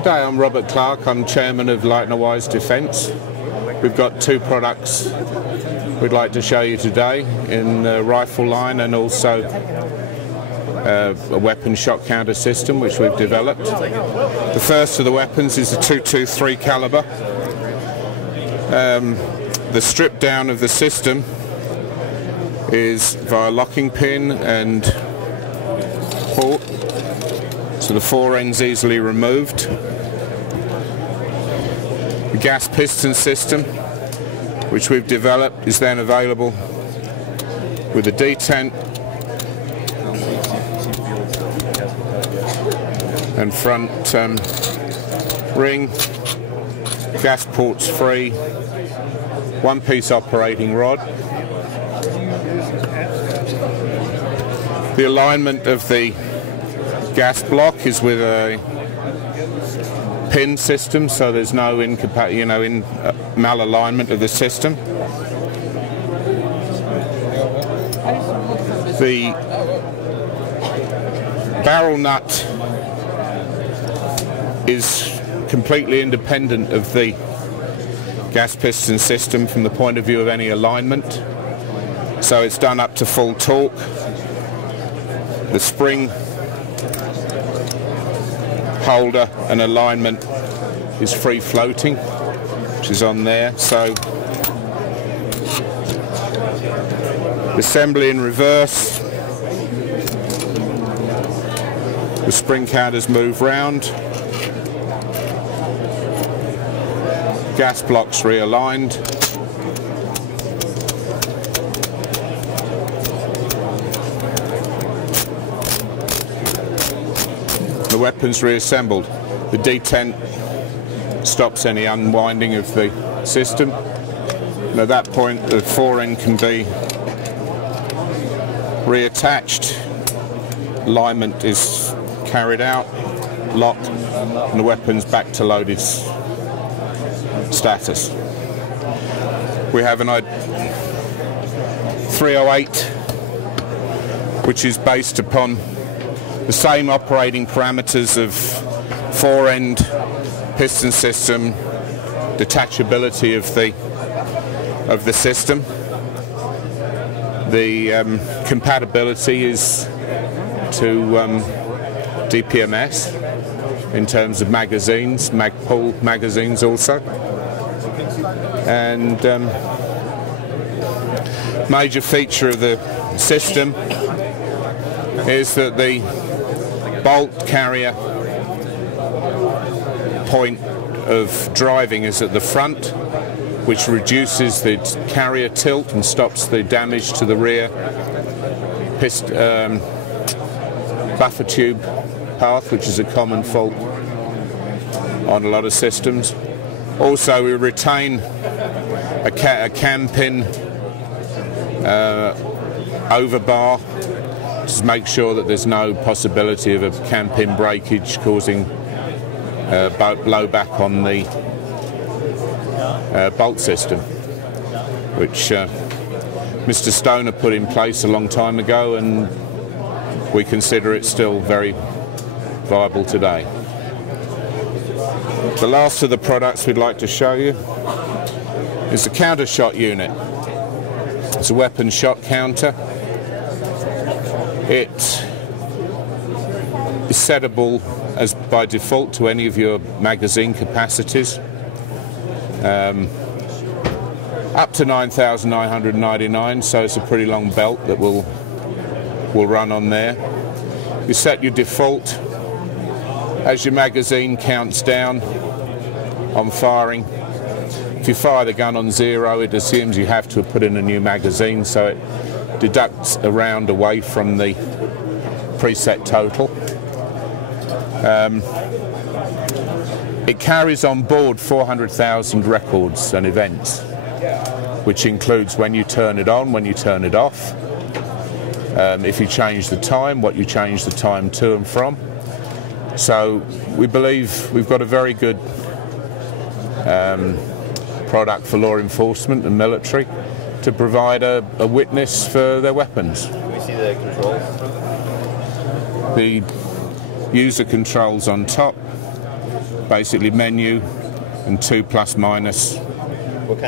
Good day, I'm Robert Clark. I'm Chairman of Leitner-Wise Defence. We've got two products we'd like to show you today in the rifle line and also a weapon shot counter system which we've developed. The first of the weapons is a .223 caliber. The strip down of the system is via locking pin and port, so the fore end's easily removed. The gas piston system, which we've developed, is then available with a detent and front ring, gas ports free, one-piece operating rod. The alignment of the gas block is with a pin system, so there's no malalignment of the system. The barrel nut is completely independent of the gas piston system from the point of view of any alignment, so it's done up to full torque. The spring holder and alignment is free floating, which is on there. So assembly in reverse, the spring counters move round, gas blocks realigned, the weapons reassembled. The detent stops any unwinding of the system, and at that point the fore end can be reattached, alignment is carried out, locked, and the weapon's back to loaded status. We have an 308 which is based upon the same operating parameters of fore end, piston system, detachability of the system. The compatibility is to DPMS in terms of magazines, Magpul magazines also. And major feature of the system is that the bolt carrier point of driving is at the front, which reduces the carrier tilt and stops the damage to the rear buffer tube path, which is a common fault on a lot of systems. Also, we retain a cam pin overbar to make sure that there's no possibility of a cam pin breakage causing blowback on the bolt system, which Mr. Stoner put in place a long time ago, and we consider it still very viable today. The last of the products we'd like to show you is the counter shot unit. It's a weapon shot counter. It is settable as by default to any of your magazine capacities, up to 9,999, so it's a pretty long belt that will run on there. You set your default as your magazine counts down on firing. If you fire the gun on 0, it assumes you have to put in a new magazine, so it deducts a round away from the preset total. It carries on board 400,000 records and events, which includes when you turn it on, when you turn it off, if you change the time, what you change the time to and from. So we believe we've got a very good product for law enforcement and military to provide a witness for their weapons. Can we see the controls? The user controls on top, basically menu and 2 plus minus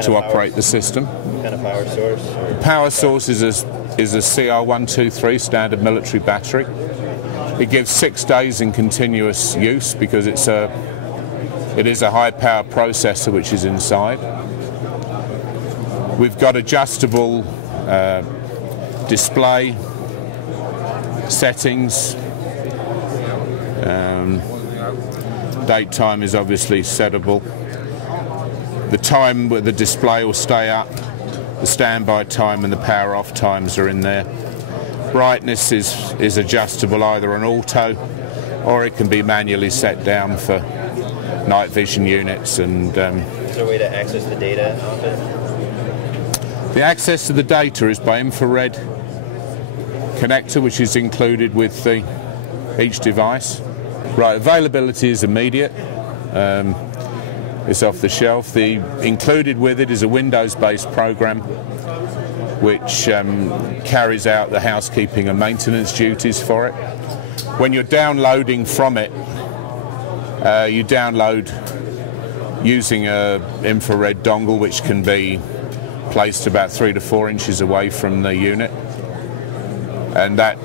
to operate the system. What kind of power source? The power source is a CR123 standard military battery. It gives 6 days in continuous use because it is a high power processor which is inside. We've got adjustable display settings. Date time is obviously settable. The time where the display will stay up, the standby time and the power off times are in there. Brightness is adjustable either on auto or it can be manually set down for night vision units. And is there a way to access the data off it? The access to the data is by infrared connector, which is included with each device. Right, availability is immediate. It's off the shelf. Included with it is a Windows-based program which carries out the housekeeping and maintenance duties for it. When you're downloading from it, you download using an infrared dongle which can be placed about 3 to 4 inches away from the unit, and that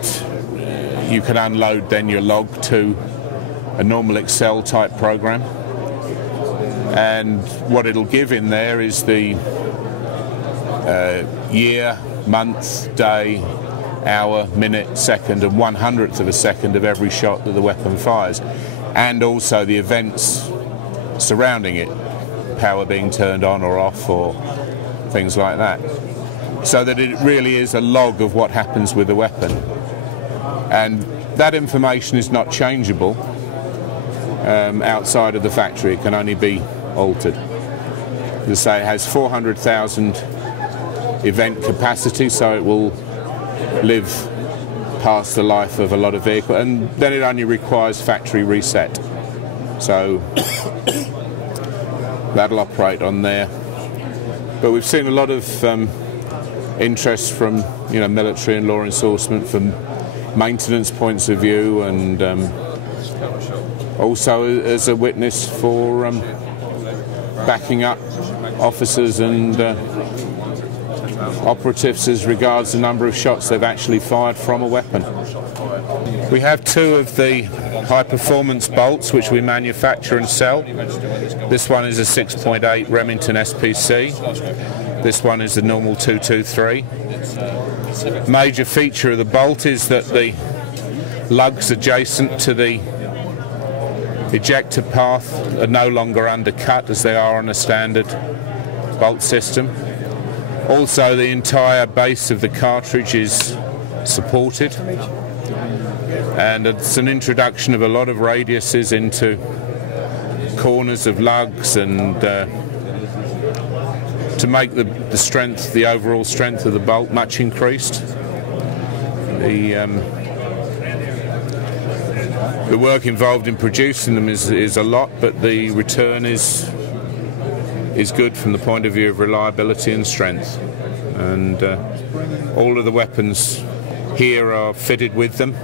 you can unload then your log to a normal Excel type program, and what it'll give in there is the year, month, day, hour, minute, second and 1/100th of a second of every shot that the weapon fires, and also the events surrounding it, power being turned on or off or things like that, so that it really is a log of what happens with the weapon. And that information is not changeable outside of the factory. It can only be altered. As I say, it has 400,000 event capacity, so it will live past the life of a lot of vehicles, and then it only requires factory reset, so that'll operate on there. But we've seen a lot of interest from military and law enforcement from maintenance points of view, and also as a witness for backing up officers and operatives as regards the number of shots they've actually fired from a weapon. We have 2 of the high performance bolts which we manufacture and sell. This one is a 6.8 Remington SPC. This one is the normal 223. Major feature of the bolt is that the lugs adjacent to the ejector path are no longer undercut as they are on a standard bolt system. Also, the entire base of the cartridge is supported, and it's an introduction of a lot of radiuses into corners of lugs, and to make the strength, the overall strength of the bolt much increased. The work involved in producing them is a lot, but the return is good from the point of view of reliability and strength. And all of the weapons here are fitted with them.